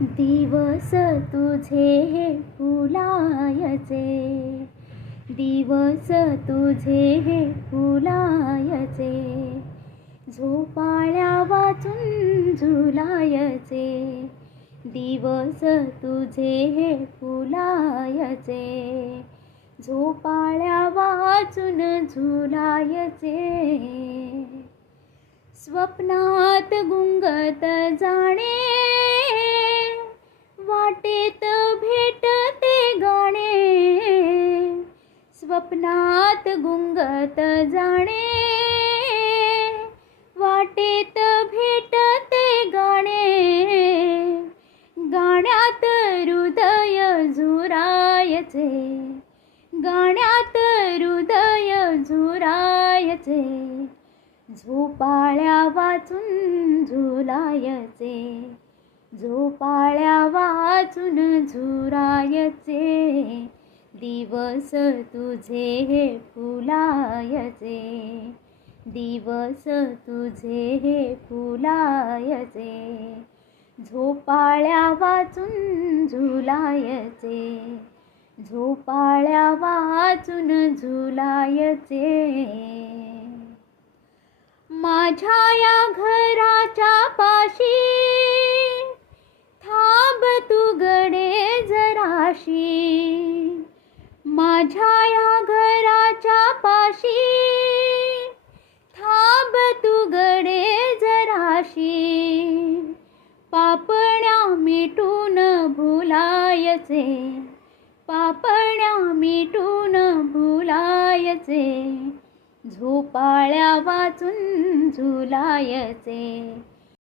दिवस तुझे हे फुलायचे, दिवस तुझे हे फुलायचे, झोपाळ्या वाचून झुलायचे, दिवस तुझे हे फुलायचे, झोपाळ्या वाचून झुलायचे. स्वप्नात गुंगत जाणे, वाटेत भेटते गाणे, स्वप्नात गुंगत जाणे, वाटेत भेटते गाणे, गाण्यात हृदय झुरायचे, गाण्यात हृदय झुरायचे, झोपाळ्या वाचून झुलायचे, झोपाळ्या वाचून झुरायचे, दिवस तुझे हे फुलायचे, दिवस तुझे हे फुलायचे, झोपाळ्या वाचून झुलायचे, झोपाळ्या वाचून झुलायचे. माझ्या या घराच्या पाशी थांब तू गडे जराशी, माझ्या या घराच्या पाशी थांब तू गडे जराशी, पापण्या मिटून भुलायचे, पापण्या मिटून भुलायचे, झोपाळ्या वाचून झुलायचे,